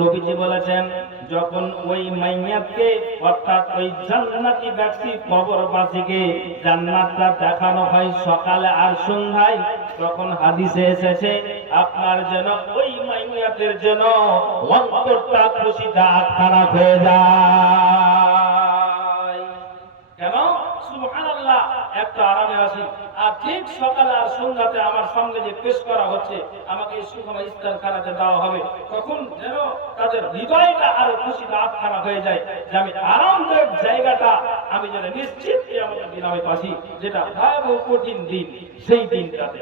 নবীজি বলেছেন যখন ওই মাইয়াতকে অর্থাৎ ওই জান্নাতি ব্যক্তি কবরবাসীকে জান্নাতটা দেখানো হয় সকালে আর সন্ধ্যায়, তখন হাদিসে এসেছে আপনার যেন ওই মাইয়াতের যেন অন্তরটা খুশিতে আটখানা হয়ে যায়। কেন? সুবহানাল্লাহ, একটা আরামে আছি আর ঠিক সকালে আর সন্ধ্যাতে আমার সামনে যে পেশ করা হচ্ছে, আমাকে এই সুখময় ইস্তারখানাতে দেওয়া হবে, তখন যেন তাদের হৃদয়টা আরো খুশিতে আটখানা হয়ে যায় যে আমি আরামদায়ক জায়গাটা আমি যেন নিশ্চিত কিয়ামতের দিন আমি পাচ্ছি, যেটা ভয়াবহ কঠিন দিন সেই দিনটাতে।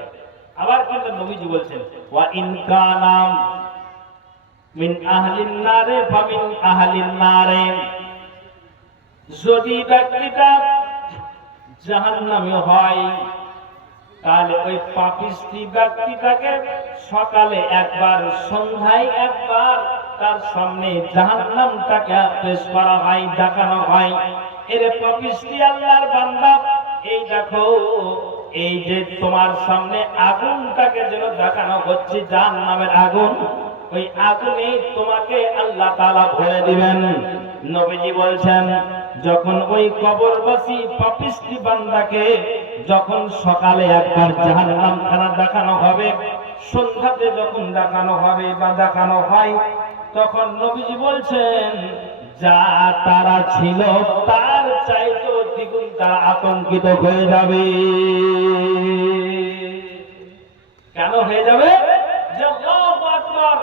আবার কিন্তু নবীজি বলছেন ওয়া ইন কানা মিন আহলিন নারে ফামিন আহলিন নারে, যদি ব্যক্তিটা জাহান্নামী হয় তাহলে ওই পাপিষ্টি ব্যক্তিটাকে সকালে একবার সন্ধ্যায় একবার তার সামনে জাহান্নামটাকে পেশ করা হয়, দেখানো হয়, এর পাপিষ্টি আল্লাহর বান্দা, এই দেখো এই যে তোমার সামনে আগুনটাকে যেন দেখানো হচ্ছে জাহান্নামের আগুন, ওই আগুনে তোমাকে আল্লাহ তাআলা ভরে দিবেন। নবীজি বলছেন যখন ওই কবরবাসী পাপিষ্টি বান্দাকে যখন সকালে একবার জাহান্নাম খানা দেখানো হবে, সন্ধ্যাতে যখন দেখানো হবে বা দেখানো হয়, তখন নবীজি বলছেন যা তারা ছিল তার চাইতেও দ্বিগুণ তারা আতঙ্কিত হয়ে যাবে। কেন হয়ে যাবে? যে আল্লাহু আকবার,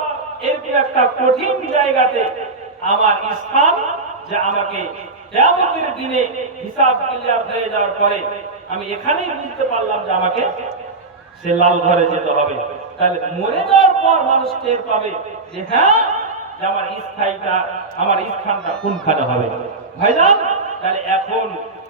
এরকম একটা কঠিন জায়গাতে আমার স্থান, যে আমাকে কিয়ামতের দিনে হিসাব ক্লিয়ার হয়ে যাওয়ার পরে আমি এখানেই বুঝতে পারলাম যে আমাকে সে লাল ঘরে যেতে হবে। তাহলে মরে যাওয়ার পর মানুষ টের পাবে যে হ্যাঁ, যে আমার স্থায়ীটা আমার স্থানটা কোনখানে হবে। ভাইজান, তাহলে এখন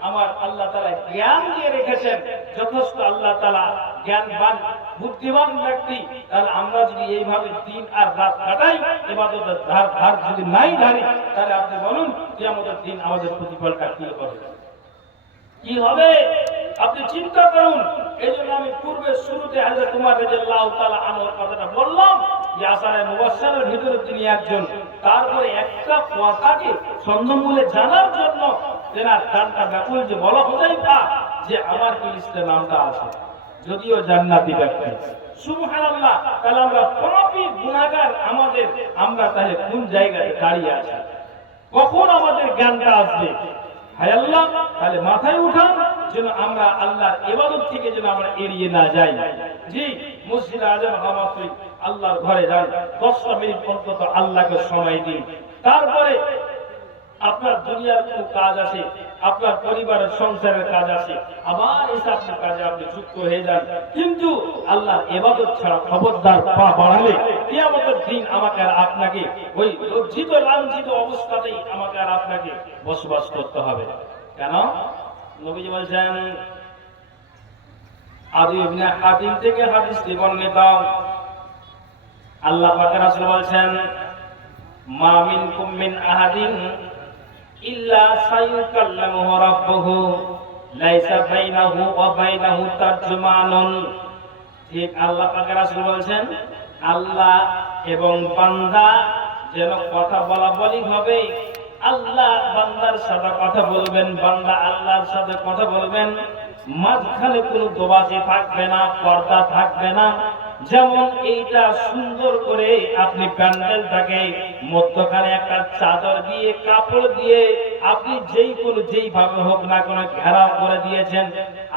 আমার আল্লাহ তাআলা জ্ঞান দিয়ে রেখেছেন যথেষ্ট, আল্লাহ তাআলা জ্ঞানবান বুদ্ধিমান ব্যক্তি, তাহলে আমরা যদি এইভাবে দিন আর রাত কাটাই ইবাদতের ধার যদি নাই ধারি, তাহলে আপনি বলুন কিয়ামতের দিন আমাদের প্রতিফলটা কি হবে, কি হবে? আপনি চিন্তা করুন। এই জন্য আমি পূর্বে শুরুতে হযরত উমর রাদিয়াল্লাহু তাআলা আনহুর কথাটা বললাম যে আসারে মুবাশশারের ভিতরে তিনি একজন, তারপরে একটা কথাকে ছন্দমূলে জানার জন্য তেনার কানটা ব্যাকুল, যে বলা হুযায়ফা যে আমার কি লিস্টে নামটা আছে, যদিও জান্নাতি ব্যক্তি। সুবহানাল্লাহ, তাহলে আমরা পাপী গুনাহগার, আমরা তাহলে কোন জায়গায় দাঁড়িয়ে আছি? কখন আমাদের জ্ঞানটা আসবে? হায় আল্লাহ, তাহলে মাথায় উঠান যেন আমরা আল্লাহর ইবাদত থেকে যেন আমরা এড়িয়ে না যাই। জি, মসজিদে আযান হওয়া মাত্রই আল্লাহর ঘরে যান, 10 মিনিট অন্তত আল্লাহকে সময় দিন। তারপরে আপনার দুনিয়ার কোনো কাজ আছে, আপনার পরিবারের সংসারের কাজ আছে, আবার এসে আপনার কাজে আপনি যুক্ত হয়ে যান। কিন্তু আল্লাহর ইবাদত ছাড়া খবরদার পা বাড়ালে কিয়ামতের দিন আমাকে আর আপনাকে ওই লজ্জিত লাঞ্ছিত অবস্থাতেই আমাকে আর আপনাকে বসবাস করতে হবে। কেন? নবীজি বলেছেন, আদি ইবনে হাতিম থেকে হাদিসটি বর্ণিত, আল্লাহ পাকের রাসূল বলেছেন মা মিনকুম মিন আহাদিন ইল্লা সায়ুকাল্লামুহু রাব্বুহু লাইসা বাইনাহু ওয়া বাইনাহু তারজুমানুন। ঠিক আল্লাহ পাকের রাসূল বলেছেন আল্লাহ এবং বান্দা যেন কথা বলাবলি হবে, আল্লাহ বান্দার সাথে কথা বলবেন, বান্দা আল্লাহর সাথে কথা বলবেন, মাঝখানে কোনো দোবাজি থাকবে না, পর্দা থাকবে না। যেমন এইটা সুন্দর করে আপনি প্যান্ডেলটাকে মধ্যখানে একটা চাদর দিয়ে কাপড় দিয়ে আপনি যেইভাবে হোক না কোনো ঘেরাও করে দিয়েছেন,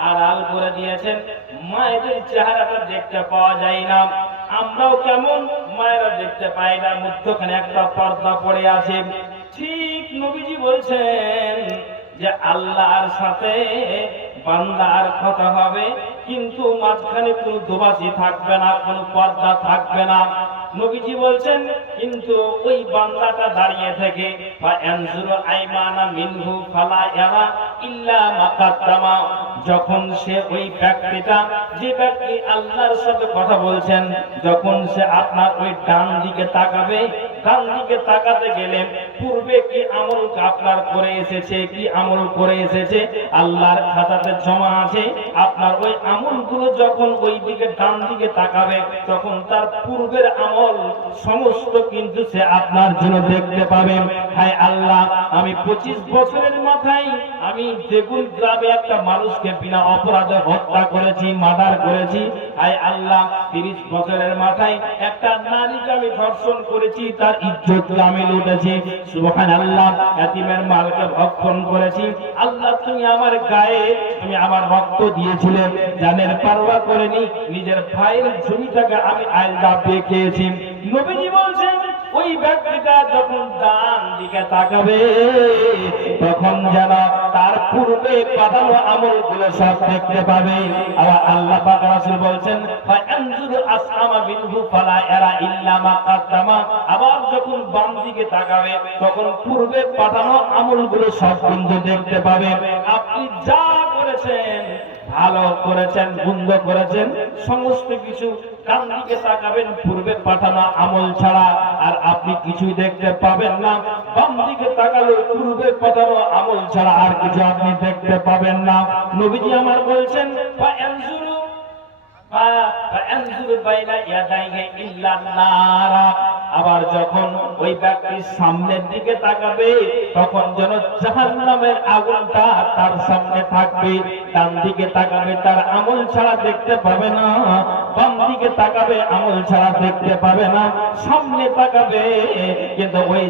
আড়াল করে দিয়েছেন, মায়েদের চেহারাটা দেখতে পাওয়া যায় না। আমরাও কেমন মায়েরা দেখতে পাই না, মধ্যখানে একটা পর্দা পড়ে আছে। ঠিক নবীজি বলছেন যে আল্লাহর সাথে বান্দার কথা হবে, কিন্তু মাঝখানে কোনো দোবাজি থাকবে না, কোনো পর্দা থাকবে না। নবীজি বলছেন কিন্তু ওই বান্দাটা দাঁড়িয়ে থেকে বা আনজুরু আইমানা মিনহু ফালা ইয়ারা ইল্লা মা কাদ্দামা, যখন সে ওই ব্যক্তিটা, যে ব্যক্তি আল্লাহর সাথে কথা বলছেন, যখন সে আপনার ওই ডান দিকে তাকাবে, ডান দিকে তাকাতে গেলেন পূর্বে কি আমল আপনার করে এসেছে, কি আমল করে এসেছে আল্লাহর খাতাতে জমা আছে। আপনার ওই আমলগুলো যখন ওই দিকে ডান দিকে তাকাবে তখন তার পূর্বের আমল সমস্ত কিন্তু সে আপনার জন্য দেখতে পাবেন। হায় আল্লাহ, আমি 25 বছরের মাথায় আমি দেগুন গ্রামে একটা মানুষকে বিনা অপরাধে হত্যা করেছি, মার্ডার করেছি। হায় আল্লাহ, 30 বছরের মাথায় একটা নারীকে আমি ধর্ষণ করেছি, তার ইজ্জত আমি লুটেছি। সুবহানাল্লাহ, এতিমের মালকে ভক্ষণ করেছি। আল্লাহ, তুমি আমার গায়ে তুমি আমার রক্ত দিয়েছিলে, জানের পারওয়া করেনি, নিজের ভাইয়ের জমিটাকে আমি আইলদা দিয়ে খেয়েছি। নবীজি বলছেন ওই ব্যক্তিটা যখন ডান দিকে তাকাবে তখন যেন তার পূর্বে পাঠানো আমলগুলো সব দেখতে পাবে। আবার আল্লাহ পাক রাসূল বলছেন ফায়ানজুরু আসহামা বিনহু ফালা ইয়ারা ইল্লা মা কাদ্দামা। আবার যখন বাম দিকে তাকাবে তখন পূর্বে পাঠানো আমলগুলো সব কিন্তু দেখতে পাবে। আপনি যা করেছেন, ভালো করেছেন, মন্দ করেছেন, সমস্ত কিছু ডান দিকে তাকাবেন পূর্বে পাঠানো আমল ছাড়া, আর আপনি কিছুই দেখতে পাবেন না। বাম দিকে তাকালে পূর্বে পাঠানো আমল ছাড়া আর কিছু আপনি দেখতে পাবেন না। নবীজি আমার বলছেন ফায়ানজুরু বাইনা ইয়াদাইহি ইল্লা নারা। আবার যখন ওই ব্যক্তির সামনের দিকে তাকাবে তখন যেন জাহান্নামের আগুনটা তার সামনে থাকবে। ডান দিকে তাকাবে তার আমল ছাড়া দেখতে পাবে না, বাম দিকে তাকাবে আমল ছাড়া দেখতে পাবে না, সামনে তাকাবে কিন্তু ওই